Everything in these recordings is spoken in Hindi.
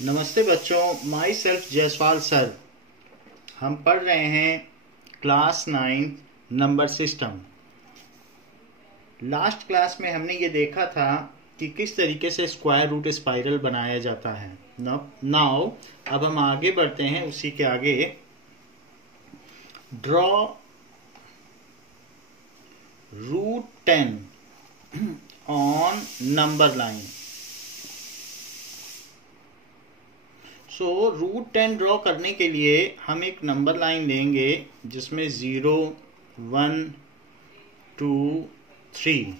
नमस्ते बच्चों, माई सेल्फ जयसवाल सर। हम पढ़ रहे हैं class 9 number system. Last class में हमने ये देखा था कि किस तरीके से स्क्वायर रूट स्पाइरल बनाया जाता है। नाउ अब हम आगे बढ़ते हैं। उसी के आगे draw root 10 on number line. Root 10 draw करने के लिए हम एक नंबर लाइन लेंगे जिसमें 0, 1, 2, 3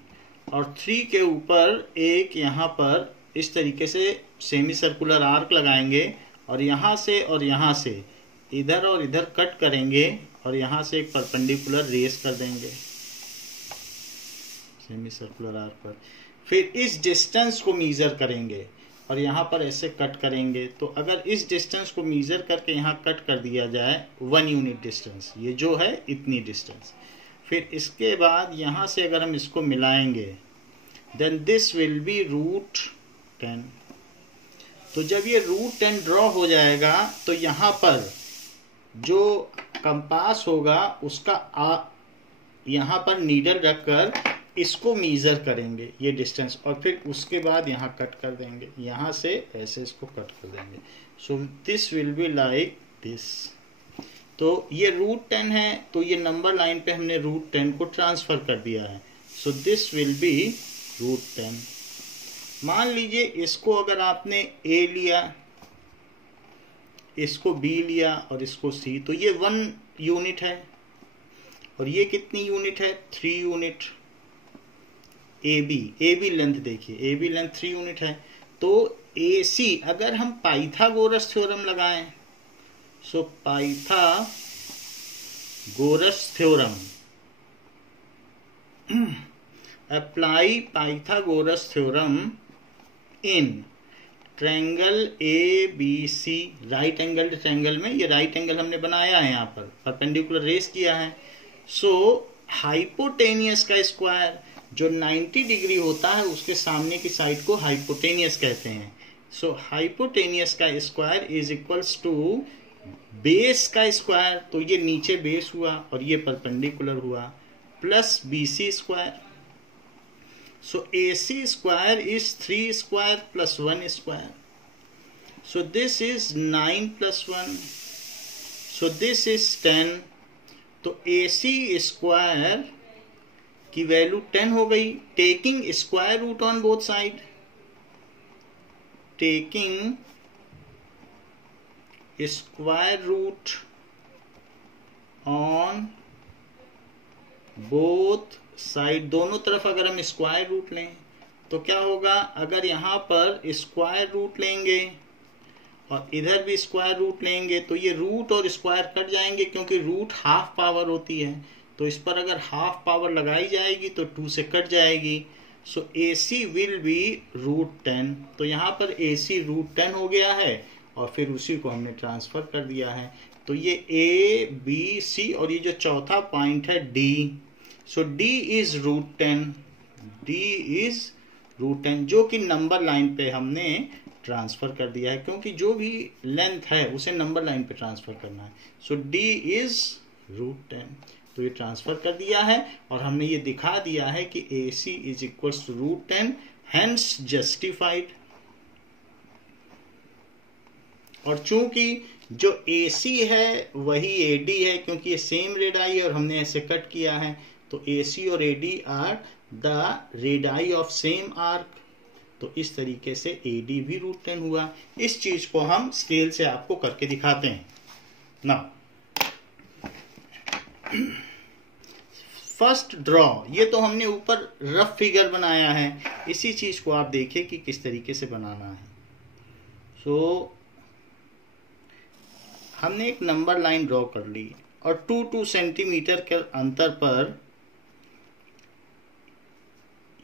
और 3 के ऊपर एक यहाँ पर इस तरीके से सेमी सर्कुलर आर्क लगाएंगे और यहाँ से इधर और इधर कट करेंगे और यहाँ से एक परपेंडिकुलर रेस कर देंगे सेमी सर्कुलर आर्क पर। फिर इस डिस्टेंस को मीजर करेंगे और यहाँ पर ऐसे कट करेंगे। तो अगर इस डिस्टेंस को मीजर करके यहाँ कट कर दिया जाए 1 यूनिट डिस्टेंस, ये जो है इतनी डिस्टेंस। फिर इसके बाद यहाँ से अगर हम इसको मिलाएंगे then this will be root 10। तो जब ये रूट 10 ड्रॉ हो जाएगा तो यहाँ पर जो कंपास होगा उसका यहाँ पर नीडल रखकर इसको मीजर करेंगे ये डिस्टेंस, और फिर उसके बाद यहाँ कट कर देंगे, यहाँ से ऐसे इसको कट कर देंगे। सो this will be like this. तो ये रूट 10 है, तो ये नंबर लाइन पे हमने रूट 10 को ट्रांसफर कर दिया है। So this will be root 10। मान लीजिए इसको अगर आपने A लिया, इसको B लिया और इसको C, तो ये 1 यूनिट है और ये कितनी यूनिट है? 3 यूनिट। AB लेंथ देखिए, AB लेंथ 3 यूनिट है। तो AC अगर हम पाइथागोरस थ्योरम लगाएं, सो Pythagoras theorem, apply Pythagoras theorem in triangle ABC, right angle triangle में। ये राइट एंगल हमने बनाया है, यहाँ पर परपेंडिकुलर रेस किया है। सो हाइपोटेनियस का स्क्वायर जो 90 डिग्री होता है उसके सामने की साइड को हाइपोटेनियस कहते हैं। सो हाइपोटेनियस का square is equals to base का स्क्वायर, तो ये नीचे बेस हुआ और ये परपेंडिकुलर हुआ, plus BC square. So AC square is 3 square plus 1 square. So this is 9 plus 1, so this is 10। तो AC स्क्वायर की वैल्यू 10 हो गई। Taking square root on both side, taking square root on both side, दोनों तरफ अगर हम स्क्वायर रूट लें तो क्या होगा? अगर यहां पर स्क्वायर रूट लेंगे और इधर भी स्क्वायर रूट लेंगे तो ये रूट और स्क्वायर कट जाएंगे, क्योंकि रूट हाफ पावर होती है। तो इस पर अगर हाफ पावर लगाई जाएगी तो 2 से कट जाएगी। सो AC विल बी रूट 10। तो यहाँ पर AC रूट 10 हो गया है और फिर उसी को हमने ट्रांसफर कर दिया है। तो ये A, B, C और ये जो चौथा पॉइंट है D, so D is root 10, D is root 10, जो कि नंबर लाइन पे हमने ट्रांसफर कर दिया है, क्योंकि जो भी लेंथ है उसे नंबर लाइन पे ट्रांसफर करना है। सो D इज रूट 10, तो ये ट्रांसफर कर दिया है और हमने ये दिखा दिया है कि AC is equals to root 10, hence justified. और चूंकि जो AC है वही AD है, क्योंकि ये सेम रेडाई है और हमने ऐसे कट किया है, तो AC और AD are the radii of same arc. तो इस तरीके से AD भी रूट 10 हुआ। इस चीज को हम स्केल से आपको करके दिखाते हैं ना। फर्स्ट ड्रॉ, ये तो हमने ऊपर रफ फिगर बनाया है, इसी चीज को आप देखिए कि किस तरीके से बनाना है। सो हमने एक नंबर लाइन ड्रॉ कर ली और 2 सेंटीमीटर के अंतर पर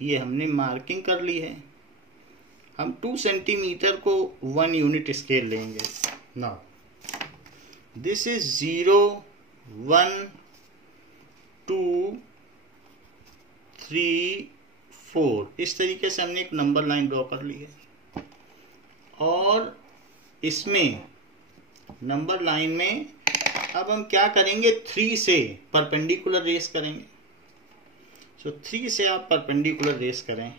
ये हमने मार्किंग कर ली है। हम 2 सेंटीमीटर को 1 यूनिट स्केल लेंगे। Now this is 0, 1, 2, 3, 4। इस तरीके से हमने एक नंबर लाइन ड्रॉ कर ली है और इसमें नंबर लाइन में अब हम क्या करेंगे, 3 से परपेंडिकुलर रेस करेंगे। सो 3 से आप परपेंडिकुलर रेस करें।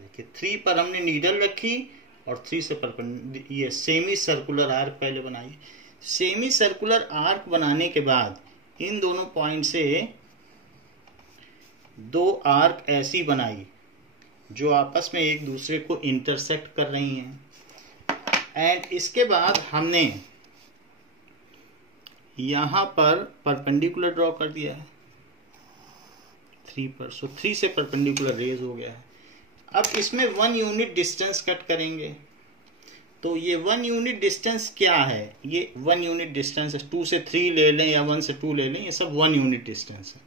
देखिए 3 पर हमने नीडल रखी और 3 से परपेंडिकुलर, ये सेमी सर्कुलर आर्क पहले बनाइए। सेमी सर्कुलर आर्क बनाने के बाद इन दोनों पॉइंट से 2 आर्क ऐसी बनाई जो आपस में एक दूसरे को इंटरसेक्ट कर रही हैं। एंड इसके बाद हमने यहां पर परपेंडिकुलर ड्रॉ कर दिया है 3 पर। सो 3 से परपेंडिकुलर रेज हो गया है। अब इसमें 1 यूनिट डिस्टेंस कट करेंगे। तो ये 1 यूनिट डिस्टेंस क्या है, ये 1 यूनिट डिस्टेंस है। 2 से 3 ले लें या 1 से 2 ले लें, ये सब 1 यूनिट डिस्टेंस है।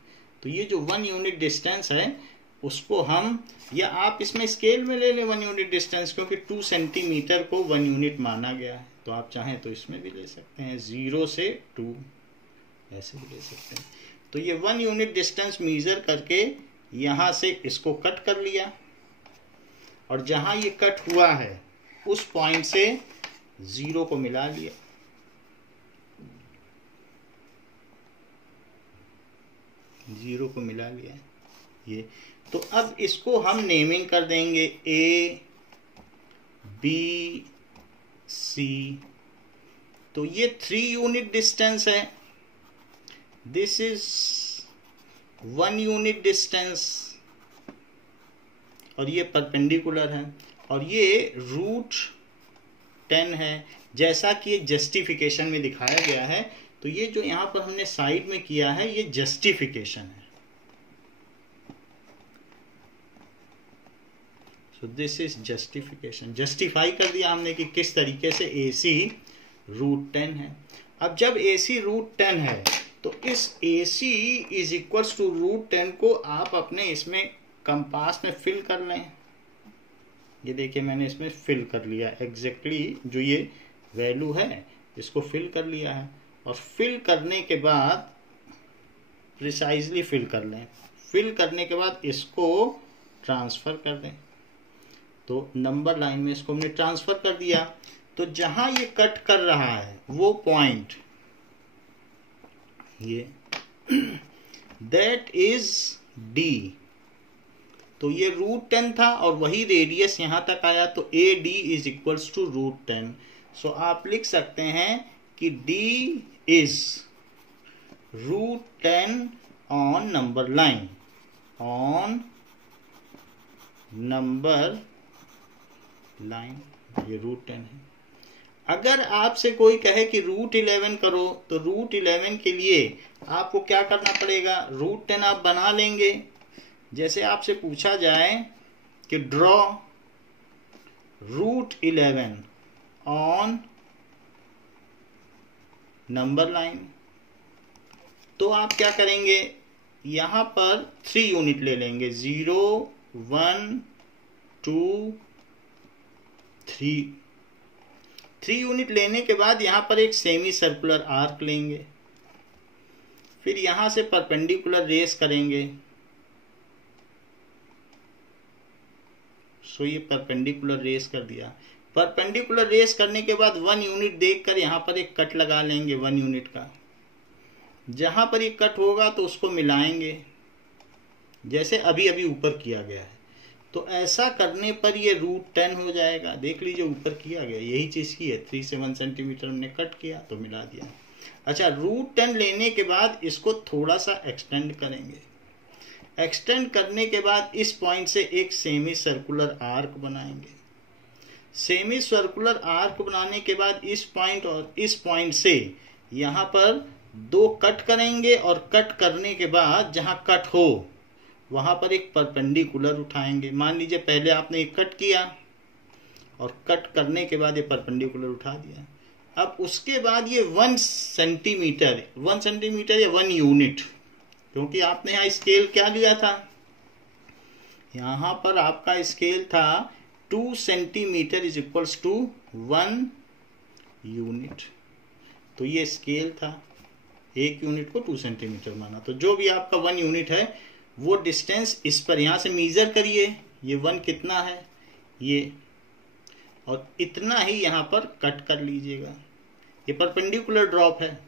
तो ये जो 1 यूनिट डिस्टेंस है उसको हम, या आप इसमें स्केल में ले लें 1 यूनिट डिस्टेंस, क्योंकि 2 सेंटीमीटर को 1 यूनिट माना गया है। तो आप चाहें तो इसमें भी ले सकते हैं, 0 से 2 ऐसे भी ले सकते हैं। तो ये 1 यूनिट डिस्टेंस मेजर करके यहां से इसको कट कर लिया, और जहां ये कट हुआ है उस पॉइंट से 0 को मिला लिया। जीरो को मिला लिया ये। तो अब इसको हम नेमिंग कर देंगे A, B, C। तो ये 3 यूनिट डिस्टेंस है, दिस इज 1 यूनिट डिस्टेंस, और ये परपेंडिकुलर है, और ये √10 है, जैसा कि ये जस्टिफिकेशन में दिखाया गया है। तो ये जो यहां पर हमने साइड में किया है ये जस्टिफिकेशन है। So this is justification, justify कर दिया हमने कि किस तरीके से AC √10 है। अब जब AC √10 है तो इस AC इज इक्वल्स टू √10 को आप अपने इसमें कंपास में फिल कर लें। ये देखिए मैंने इसमें फिल कर लिया एग्जैक्टली, जो ये वैल्यू है इसको फिल कर लिया है। और फिल करने के बाद प्रिसाइजली फिल कर लें। फिल करने के बाद इसको ट्रांसफर कर दें। तो नंबर लाइन में इसको हमने ट्रांसफर कर दिया। तो जहां ये कट कर रहा है वो पॉइंट, ये दैट इज D। तो ये √10 था और वही रेडियस यहां तक आया, तो AD इज इक्वल्स टू √10। सो आप लिख सकते हैं कि D is √10 on number line, on number line, ये √10 है। अगर आपसे कोई कहे कि √11 करो, तो √11 के लिए आपको क्या करना पड़ेगा, √10 आप बना लेंगे। जैसे आपसे पूछा जाए कि ड्रॉ √11 ऑन नंबर लाइन, तो आप क्या करेंगे, यहां पर 3 यूनिट ले लेंगे, 0, 1, 2, 3। 3 यूनिट लेने के बाद यहां पर एक सेमी सर्कुलर आर्क लेंगे, फिर यहां से परपेंडिकुलर रेस करेंगे। सो ये परपेंडिकुलर रेस कर दिया। परपेंडिकुलर रेस करने के बाद 1 यूनिट देखकर यहां पर एक कट लगा लेंगे 1 यूनिट का। जहां पर ये कट होगा तो उसको मिलाएंगे, जैसे अभी अभी ऊपर किया गया है। तो ऐसा करने पर ये √10 हो जाएगा। देख लीजिए ऊपर किया गया, यही चीज की है। 3 से 1 सेंटीमीटर हमने कट किया तो मिला दिया। अच्छा, √10 लेने के बाद इसको थोड़ा सा एक्सटेंड करेंगे। एक्सटेंड करने के बाद इस पॉइंट से एक सेमी सर्कुलर आर्क बनाएंगे। सेमी सर्कुलर आर्क बनाने के बाद इस पॉइंट और इस पॉइंट से यहां पर 2 कट करेंगे, और कट करने के बाद जहां कट हो वहां पर एक परपेंडिकुलर उठाएंगे। मान लीजिए पहले आपने एक कट किया और कट करने के बाद ये परपेंडिकुलर उठा दिया। अब उसके बाद ये 1 सेंटीमीटर या 1 यूनिट, क्योंकि आपने यहाँ स्केल क्या लिया था, यहां पर आपका स्केल था 2 centimetre is equals to 1 unit. तो ये स्केल था, 1 यूनिट को 2 सेंटीमीटर माना। तो जो भी आपका 1 यूनिट है वो डिस्टेंस इस पर यहाँ से मीजर करिए, ये 1 कितना है ये, और इतना ही यहाँ पर कट कर लीजिएगा। ये परपेंडिकुलर ड्रॉप है,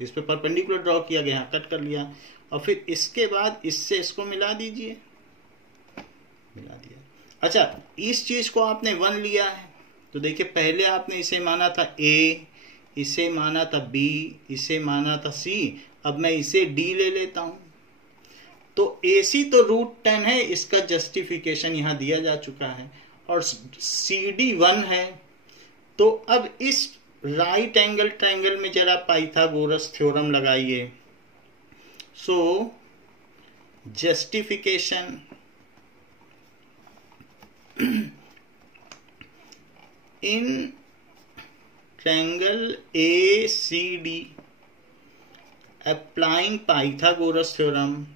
इस पे परपेंडिकुलर ड्रॉ किया गया, कट कर लिया, और फिर इसके बाद इससे इसको मिला दीजिए, मिला दिया। अच्छा, इस चीज को आपने 1 लिया है, तो देखिए पहले आपने इसे माना था A, इसे माना था B, इसे माना था C, अब मैं इसे D ले लेता हूं। तो AC तो √10 है, इसका जस्टिफिकेशन यहां दिया जा चुका है, और CD 1 है। तो अब इस राइट एंगल ट्रायंगल में जरा पाइथागोरस थ्योरम लगाइए। सो justification in triangle ACD applying Pythagoras theorem,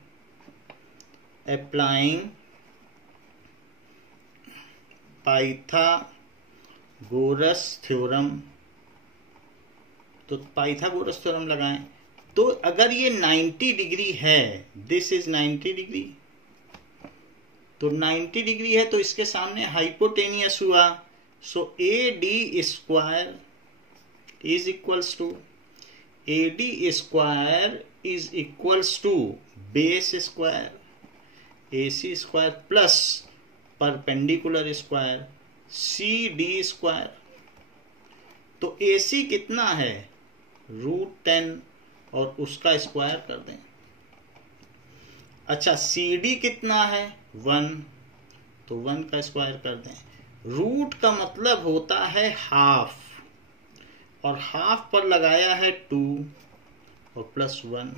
applying Pythagoras theorem, तो पाइथागोरस थ्योरम लगाएं। तो अगर ये 90 डिग्री है, दिस इज 90 डिग्री, तो 90 डिग्री है तो इसके सामने हाइपोटेनियस हुआ। So AD square is equals to, AD square is equals to base square AC square plus perpendicular square CD square. तो AC कितना है √10 और उसका स्क्वायर कर दें। अच्छा, CD कितना है 1, तो 1 का स्क्वायर कर दें। रूट का मतलब होता है हाफ, और हाफ पर लगाया है 2 और प्लस 1,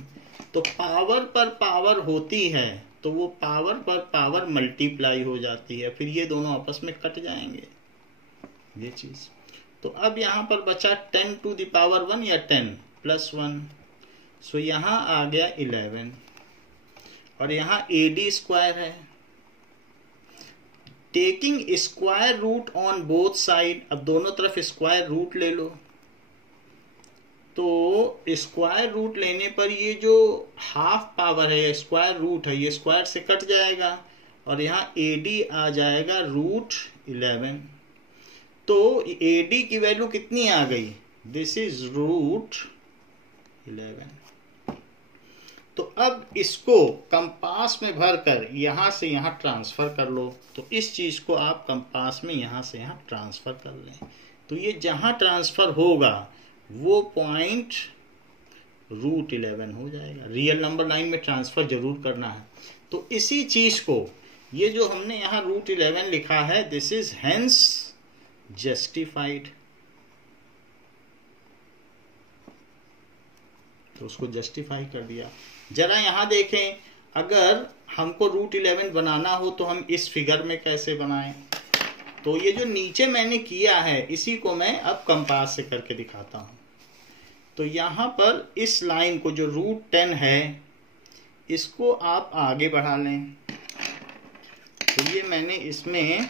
तो पावर पर पावर होती है तो वो पावर पर पावर मल्टीप्लाई हो जाती है, फिर ये दोनों आपस में कट जाएंगे ये चीज। तो अब यहां पर बचा 10 टू द पावर 1 या 10 प्लस 1, सो यहां आ गया 11, और यहां AD स्क्वायर है। Taking square root on both side, अब दोनों तरफ स्क्वायर रूट ले लो, तो स्क्वायर रूट लेने पर ये जो हाफ पावर है स्क्वायर रूट है, ये स्क्वायर से कट जाएगा, और यहाँ AD आ जाएगा √11। तो AD की वैल्यू कितनी आ गई, दिस इज √11। तो अब इसको कंपास में भरकर यहां से यहां ट्रांसफर कर लो, तो इस चीज को आप कंपास में यहां से यहां ट्रांसफर कर लें, तो ये जहां ट्रांसफर होगा वो पॉइंट √11 हो जाएगा। रियल नंबर लाइन में ट्रांसफर जरूर करना है। तो इसी चीज को, ये जो हमने यहां √11 लिखा है, दिस इज हेंस जस्टिफाइड, तो उसको जस्टिफाई कर दिया। जरा यहां देखें, अगर हमको √11 बनाना हो तो हम इस फिगर में कैसे बनाएं। तो ये जो नीचे मैंने किया है इसी को मैं अब कंपास से करके दिखाता हूं। तो यहां पर इस लाइन को जो √10 है इसको आप आगे बढ़ा लें। तो ये मैंने इसमें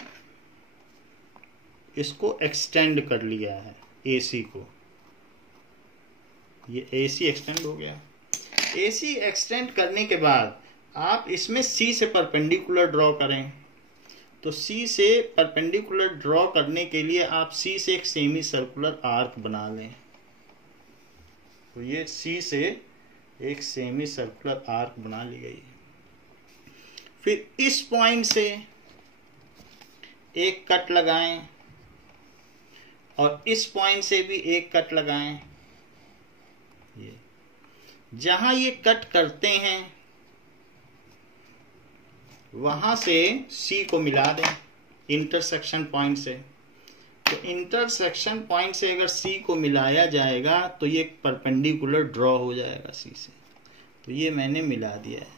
इसको एक्सटेंड कर लिया है, AC को, ये AC एक्सटेंड हो गया। AC एक्सटेंड करने के बाद आप इसमें C से परपेंडिकुलर ड्रॉ करें। तो C से परपेंडिकुलर ड्रॉ करने के लिए आप C से एक सेमी सर्कुलर आर्क बना लें। तो ये C से एक सेमी सर्कुलर आर्क बना ली गई। फिर इस पॉइंट से एक कट लगाएं और इस पॉइंट से भी एक कट लगाएं। ये जहां ये कट करते हैं वहां से C को मिला दें इंटरसेक्शन पॉइंट से। तो इंटरसेक्शन पॉइंट से अगर C को मिलाया जाएगा तो ये परपेंडिकुलर ड्रॉ हो जाएगा C से। तो ये मैंने मिला दिया है।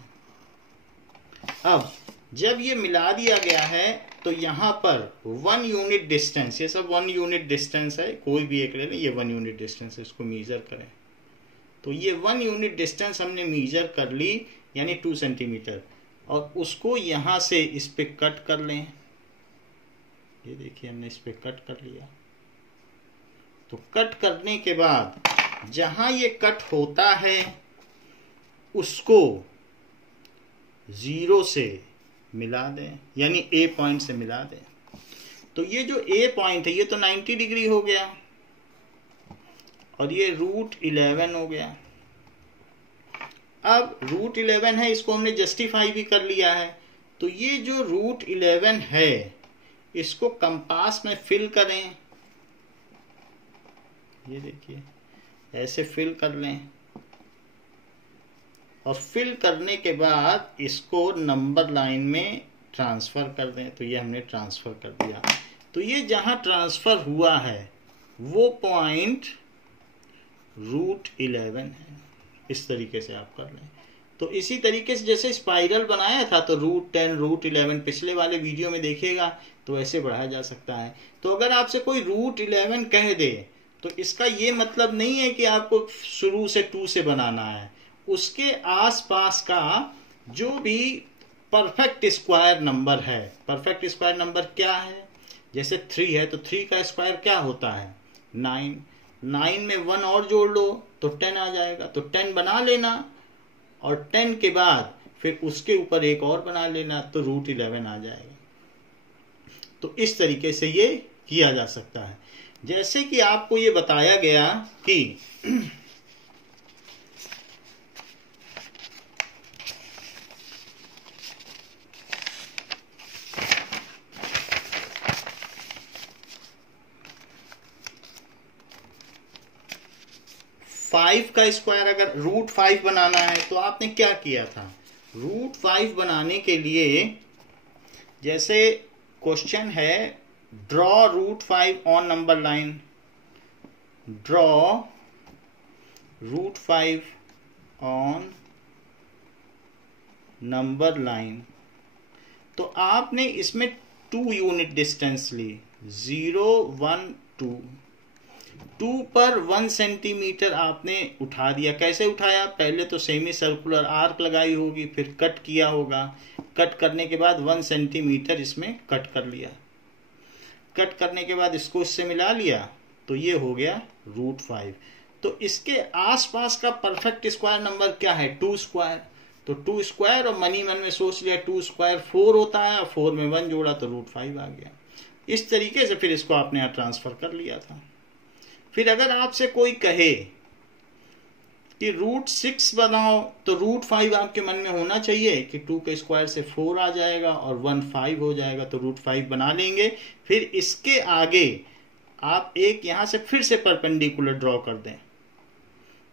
अब जब ये मिला दिया गया है तो यहां पर 1 यूनिट डिस्टेंस, ये सब 1 यूनिट डिस्टेंस है, कोई भी एक ले लें, ये 1 यूनिट डिस्टेंस है, इसको मीजर करें। तो ये 1 यूनिट डिस्टेंस हमने मीजर कर ली, यानी 2 सेंटीमीटर, और उसको यहां से इस पे कट कर लें। ये देखिए हमने इस पे कट कर लिया। तो कट करने के बाद जहां ये कट होता है उसको 0 से मिला दें, यानी ए पॉइंट से मिला दें। तो ये जो ए पॉइंट है ये तो 90 डिग्री हो गया और ये √11 हो गया। अब √11 है, इसको हमने जस्टिफाई भी कर लिया है। तो ये जो √11 है इसको कंपास में फिल करें, ये देखिए ऐसे फिल कर लें और फिल करने के बाद इसको नंबर लाइन में ट्रांसफर कर दें। तो ये हमने ट्रांसफर कर दिया। तो ये जहां ट्रांसफर हुआ है वो पॉइंट √11 है। इस तरीके से आप कर लें। तो इसी तरीके से जैसे स्पाइरल बनाया था तो √10 √11 पिछले वाले वीडियो में देखिएगा, तो ऐसे बढ़ाया जा सकता है। तो अगर आपसे कोई √11 कह दे तो इसका ये मतलब नहीं है कि आपको शुरू से 2 से बनाना है। उसके आसपास का जो भी परफेक्ट स्क्वायर नंबर है, परफेक्ट स्क्वायर नंबर क्या है, जैसे 3 है तो 3 का स्क्वायर क्या होता है 9, 9 में 1 और जोड़ लो तो 10 आ जाएगा। तो 10 बना लेना और 10 के बाद फिर उसके ऊपर एक और बना लेना तो √11 आ जाएगा। तो इस तरीके से ये किया जा सकता है। जैसे कि आपको ये बताया गया कि 5 का स्क्वायर अगर √5 बनाना है तो आपने क्या किया था, √5 बनाने के लिए जैसे क्वेश्चन है draw √5 on number line, draw √5 on number line. तो आपने इसमें 2 यूनिट डिस्टेंस ली, 0 1 2। 2 पर 1 सेंटीमीटर आपने उठा दिया। कैसे उठाया, पहले तो सेमी सर्कुलर आर्क लगाई होगी, फिर कट किया होगा, कट करने के बाद 1 सेंटीमीटर इसमें कट कर लिया। कट करने के बाद इसको इससे मिला लिया तो ये हो गया √5। तो इसके आसपास का परफेक्ट स्क्वायर नंबर क्या है 2 स्क्वायर। तो 2 स्क्वायर और मनी मन में सोच लिया 2 स्क्वायर 4 होता है और 4 में 1 जोड़ा तो √5 आ गया। इस तरीके से फिर इसको आपने यहाँ ट्रांसफर कर लिया था। फिर अगर आपसे कोई कहे कि √6 बनाओ तो √5 आपके मन में होना चाहिए कि 2 के स्क्वायर से 4 आ जाएगा और 1 5 हो जाएगा तो √5 बना लेंगे। फिर इसके आगे आप एक यहां से फिर से परपेंडिकुलर ड्रॉ कर दें।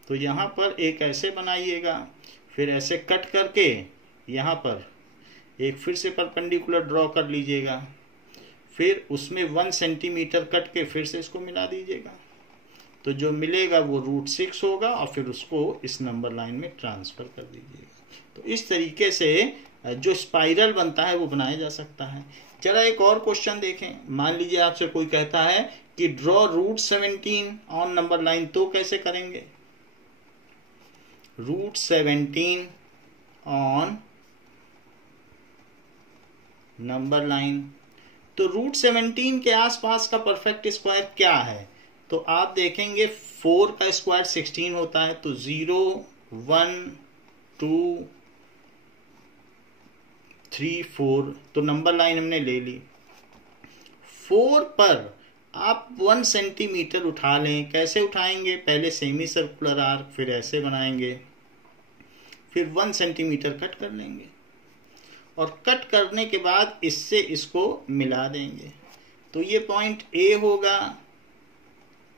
तो यहां पर एक ऐसे बनाइएगा, फिर ऐसे कट करके यहां पर एक फिर से परपेंडिकुलर ड्रॉ कर लीजिएगा, फिर उसमें 1 सेंटीमीटर कट के फिर से इसको मिला दीजिएगा। तो जो मिलेगा वो √6 होगा और फिर उसको इस नंबर लाइन में ट्रांसफर कर दीजिएगा। तो इस तरीके से जो स्पाइरल बनता है वो बनाया जा सकता है। चला एक और क्वेश्चन देखें। मान लीजिए आपसे कोई कहता है कि ड्रॉ √17 ऑन नंबर लाइन, तो कैसे करेंगे, √17 ऑन नंबर लाइन। तो √17 के आसपास का परफेक्ट स्क्वायर क्या है, तो आप देखेंगे 4 का स्क्वायर 16 होता है। तो 0 1 2 3 4 तो नंबर लाइन हमने ले ली। 4 पर आप 1 सेंटीमीटर उठा लें। कैसे उठाएंगे, पहले सेमी सर्कुलर आर्क, फिर ऐसे बनाएंगे, फिर 1 सेंटीमीटर कट कर लेंगे और कट करने के बाद इससे इसको मिला देंगे। तो ये पॉइंट ए होगा,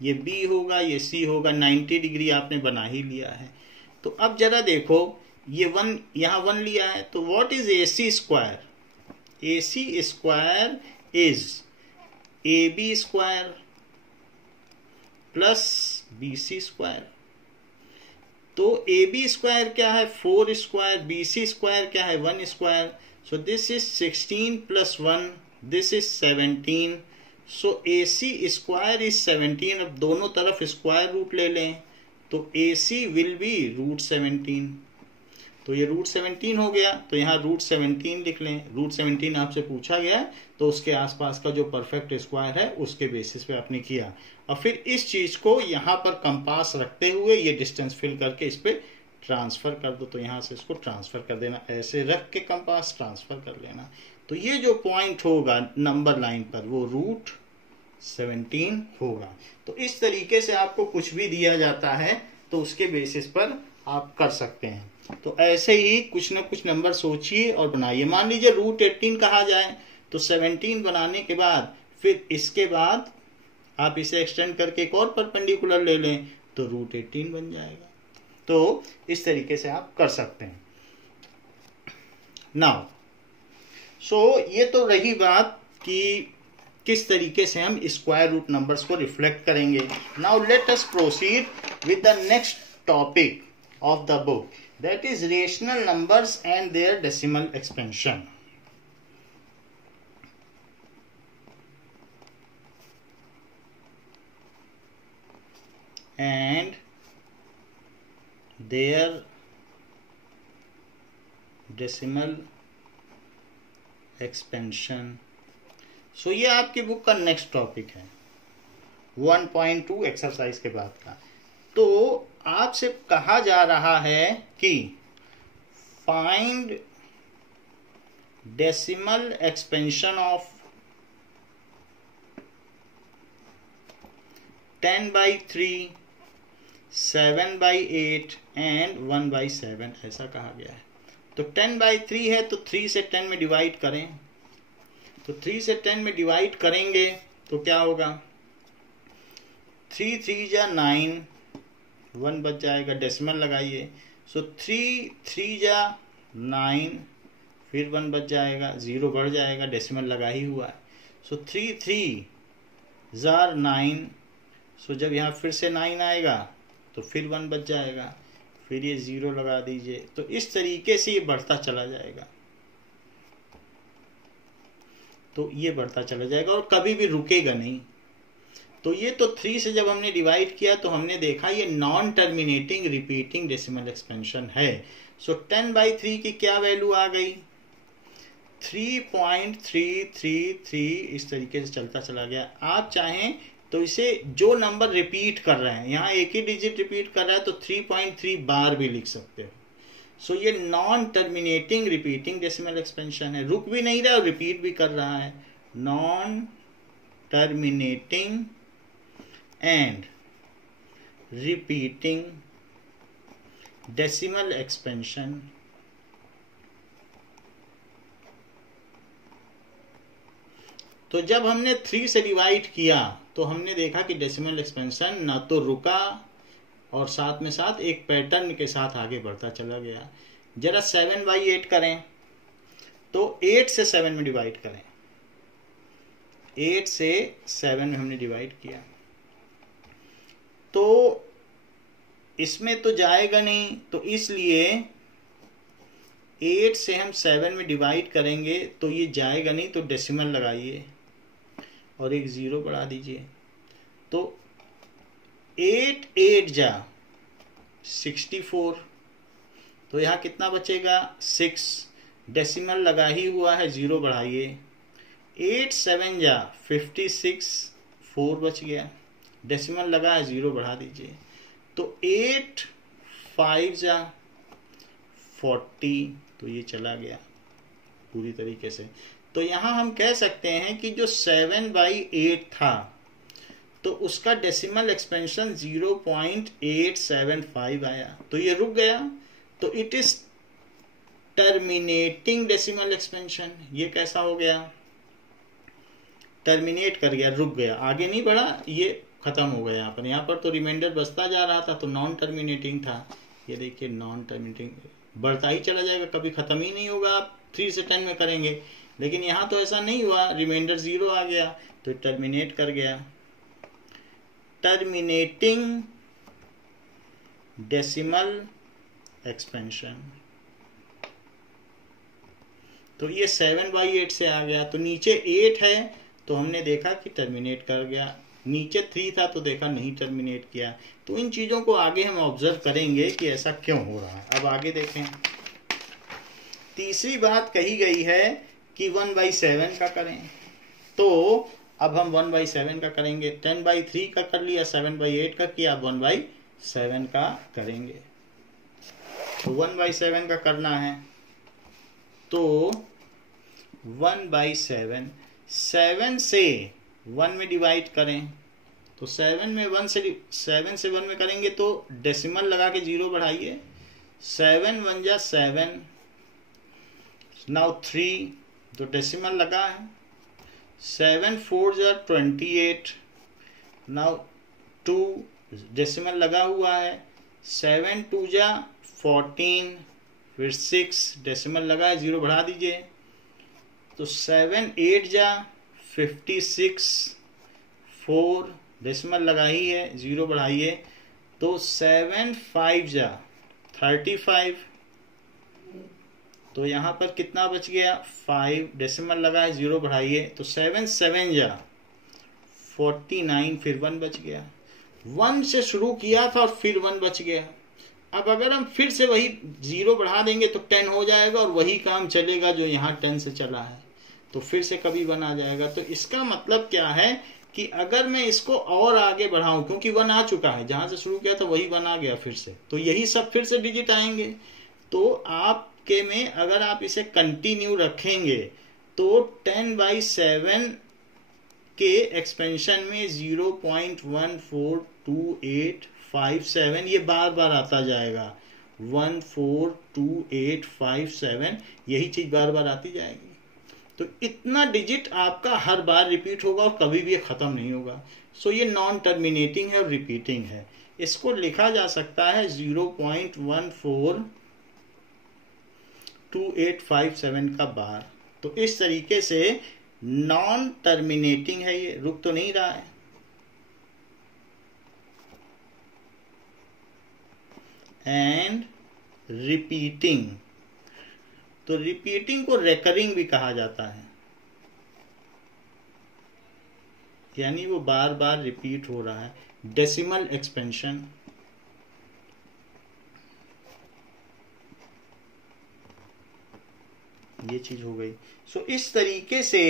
ये बी होगा, ये सी होगा। 90 डिग्री आपने बना ही लिया है। तो अब जरा देखो ये 1 यहाँ 1 लिया है, तो what is AC square, AC square is AB square plus BC square. तो AB स्क्वायर क्या है 4 स्क्वायर, BC स्क्वायर क्या है 1 square. So this is 16 plus 1, this is 17। So AC square is 17। अब दोनों तरफ स्क्वायर रूट ले लें तो AC विल बी √17। तो ये √17 हो गया, तो यहाँ √17 लिख लें। √17 आपसे पूछा गया तो उसके आसपास का जो परफेक्ट स्क्वायर है उसके बेसिस पे आपने किया और फिर इस चीज को यहाँ पर कंपास रखते हुए ये डिस्टेंस फिल करके इस पे ट्रांसफर कर दो, तो यहाँ से इसको ट्रांसफर कर देना, ऐसे रख के कंपास ट्रांसफर कर लेना। तो ये जो पॉइंट होगा नंबर लाइन पर वो रूट 17 होगा। तो इस तरीके से आपको कुछ भी दिया जाता है तो उसके बेसिस पर आप कर सकते हैं। तो ऐसे ही कुछ ना कुछ नंबर सोचिए और बनाइए। मान लीजिए रूट 18 कहा जाए तो 17 बनाने के बाद फिर इसके बाद आप इसे एक्सटेंड करके एक और परपेंडिकुलर ले लें तो रूट 18 बन जाएगा। तो इस तरीके से आप कर सकते हैं। नाउ ये तो रही बात कि किस तरीके से हम स्क्वायर रूट नंबर्स को रिफ्लेक्ट करेंगे। Now let us proceed with the next topic of the book, that is rational numbers and their decimal expansion. And their decimal expansion. So ये आपकी बुक का नेक्स्ट टॉपिक है 1.2 एक्सरसाइज के बाद का। तो आपसे कहा जा रहा है कि find decimal expansion of 10/3, 7/8 and 1/7 ऐसा कहा गया है। तो 10/3 है तो 3 से 10 में डिवाइड करें। तो 3 से 10 में डिवाइड करेंगे तो क्या होगा, 3 3 जा 9, 1 बच जाएगा, डेसिमल लगाइए। सो 3 3 जा 9, फिर 1 बच जाएगा, 0 बढ़ जाएगा, डेसिमल लगा ही हुआ है। सो 3 3 जार 9, सो जब यहाँ फिर से 9 आएगा तो फिर 1 बच जाएगा, फिर ये 0 लगा दीजिए। तो इस तरीके से ये बढ़ता चला जाएगा। तो ये बढ़ता चला जाएगा और कभी भी रुकेगा नहीं। तो ये तो 3 से जब हमने डिवाइड किया तो हमने देखा ये non terminating repeating decimal expansion है। सो 10/3 की क्या वैल्यू आ गई, 3.333। इस तरीके से चलता चला गया। आप चाहें तो इसे जो नंबर रिपीट कर रहे हैं, यहाँ एक ही डिजिट रिपीट कर रहा है तो 3.3 बार भी लिख सकते हो। सो ये non terminating repeating decimal expansion है, रुक भी नहीं रहा और रिपीट भी कर रहा है। Non terminating and repeating decimal expansion तो जब हमने 3 से डिवाइड किया तो हमने देखा कि डेसिमल एक्सपेंशन ना तो रुका और साथ में साथ एक पैटर्न के साथ आगे बढ़ता चला गया। जरा 7/8 करें तो 8 से 7 में डिवाइड करें। 8 से 7 में हमने डिवाइड किया तो इसमें तो जाएगा नहीं, तो इसलिए 8 से हम 7 में डिवाइड करेंगे तो ये जाएगा नहीं, तो डेसिमल लगाइए और एक 0 बढ़ा दीजिए। तो 8 8 जा 64, तो यहाँ कितना बचेगा 6, डेसिमल लगा ही हुआ है, 0 बढ़ाइए। 8 7 जा 56, 4 बच गया, डेसिमल लगा है, 0 बढ़ा दीजिए। तो 8 5 जा 40, तो ये चला गया पूरी तरीके से। तो यहाँ हम कह सकते हैं कि जो 7/8 था तो उसका डेसिमल एक्सपेंशन 0.875 आया, तो ये रुक गया। तो it is terminating decimal expansion. ये कैसा हो गया, टर्मिनेट कर गया, रुक गया, आगे नहीं बढ़ा, ये खत्म हो गया। यहाँ पर तो रिमाइंडर बचता जा रहा था तो नॉन टर्मिनेटिंग था। ये देखिए नॉन टर्मिनेटिंग बढ़ता ही चला जाएगा, कभी खत्म ही नहीं होगा। आप 3 से 10 में करेंगे, लेकिन यहाँ तो ऐसा नहीं हुआ, रिमाइंडर 0 आ गया तो टर्मिनेट कर गया। टर्मिनेटिंग डेसिमल एक्सपेंशन, तो ये 7/8 से आ गया। तो नीचे 8 है तो हमने देखा कि टर्मिनेट कर गया, नीचे 3 था तो देखा नहीं टर्मिनेट किया। तो इन चीजों को आगे हम ऑब्जर्व करेंगे कि ऐसा क्यों हो रहा है। अब आगे देखें, तीसरी बात कही गई है कि 1/7 का करें। तो अब हम 1/7 का करेंगे। 10/3 का कर लिया, 7/8 का किया, अब 1/7 का करेंगे। तो 1/7 का करना है, तो 1/7 7 से 1 में डिवाइड करें, तो 7 से 1 में करेंगे तो डेसिमल लगा के 0 बढ़ाइए, 7 1 जा 7, नाउ 3 तो डेसिमल लगा है, 7 4 जा 28, नाउ 2 डेसिमल लगा हुआ है, 7 2 जा 14, फिर 6 डेसिमल लगा है, 0 बढ़ा दीजिए, तो 7 8 जा 56, 4 डेसिमल लगा ही है, 0 बढ़ाइए, तो 7 5 जा 35, तो यहाँ पर कितना बच गया 5, डेसिमल लगा है, 0 बढ़ाइए, तो 7 7 जा 49, फिर 1 बच गया। 1 से शुरू किया था और फिर 1 बच गया। अब अगर हम फिर से वही 0 बढ़ा देंगे तो 10 हो जाएगा और वही काम चलेगा जो यहाँ 10 से चला है, तो फिर से कभी 1 आ जाएगा। तो इसका मतलब क्या है कि अगर मैं इसको और आगे बढ़ाऊं, क्योंकि 1 आ चुका है, जहां से शुरू किया था वही 1 आ गया फिर से, तो यही सब फिर से डिजिट आएंगे। तो आपके में अगर आप इसे कंटिन्यू रखेंगे तो 10/7 के एक्सपेंशन में 0.142857 ये बार बार आता जाएगा, 142857 यही चीज बार बार आती जाएगी। तो इतना डिजिट आपका हर बार रिपीट होगा और कभी भी ये खत्म नहीं होगा। सो ये नॉन टर्मिनेटिंग है और रिपीटिंग है। इसको लिखा जा सकता है 0.142857 का बार। तो इस तरीके से नॉन टर्मिनेटिंग है, ये रुक तो नहीं रहा है। एंड रिपीटिंग, तो रिपीटिंग को रेकरिंग भी कहा जाता है, यानी वो बार बार रिपीट हो रहा है। डेसिमल एक्सपेंशन, ये चीज हो गई। सो इस तरीके से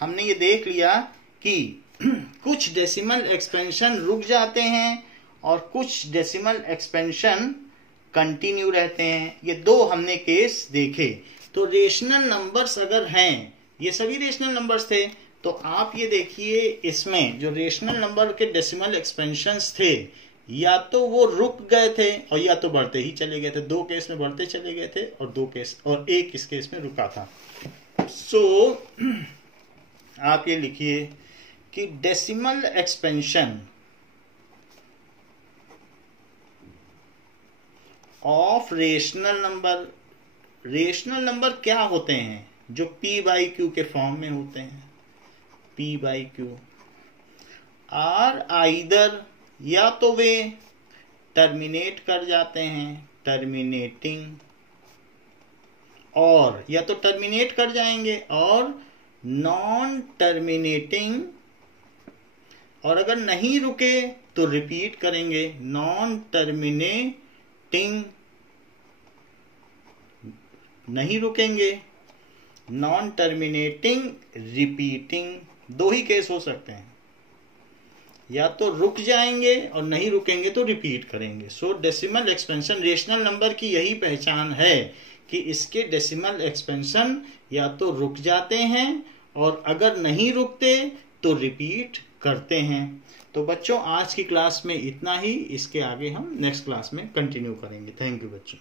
हमने ये देख लिया कि कुछ डेसिमल एक्सपेंशन रुक जाते हैं और कुछ डेसिमल एक्सपेंशन कंटिन्यू रहते हैं। ये दो हमने केस देखे। तो रेशनल नंबर्स अगर हैं, ये सभी रेशनल नंबर्स थे, तो आप ये देखिए इसमें जो रेशनल नंबर के डेसिमल एक्सपेंशंस थे, या तो वो रुक गए थे और या तो बढ़ते ही चले गए थे। 2 केस में बढ़ते चले गए थे और 2 केस और 1 इस केस में रुका था। सो आप ये लिखिए कि decimal expansion of rational number, rational number क्या होते हैं? जो p/q के फॉर्म में होते हैं। p/q आर आइदर, या तो वे टर्मिनेट कर जाते हैं, टर्मिनेटिंग, और या तो टर्मिनेट कर जाएंगे, और नॉन टर्मिनेटिंग, और अगर नहीं रुके तो रिपीट करेंगे, नॉन टर्मिनेटिंग, नहीं रुकेंगे, नॉन टर्मिनेटिंग, रिपीटिंग। 2 ही केस हो सकते हैं, या तो रुक जाएंगे और नहीं रुकेंगे तो रिपीट करेंगे। सो डेसिमल एक्सपेंशन, रेशनल नंबर की यही पहचान है कि इसके डेसिमल एक्सपेंशन या तो रुक जाते हैं और अगर नहीं रुकते तो रिपीट करते हैं। तो बच्चों आज की क्लास में इतना ही, इसके आगे हम नेक्स्ट क्लास में कंटिन्यू करेंगे। थैंक यू बच्चों।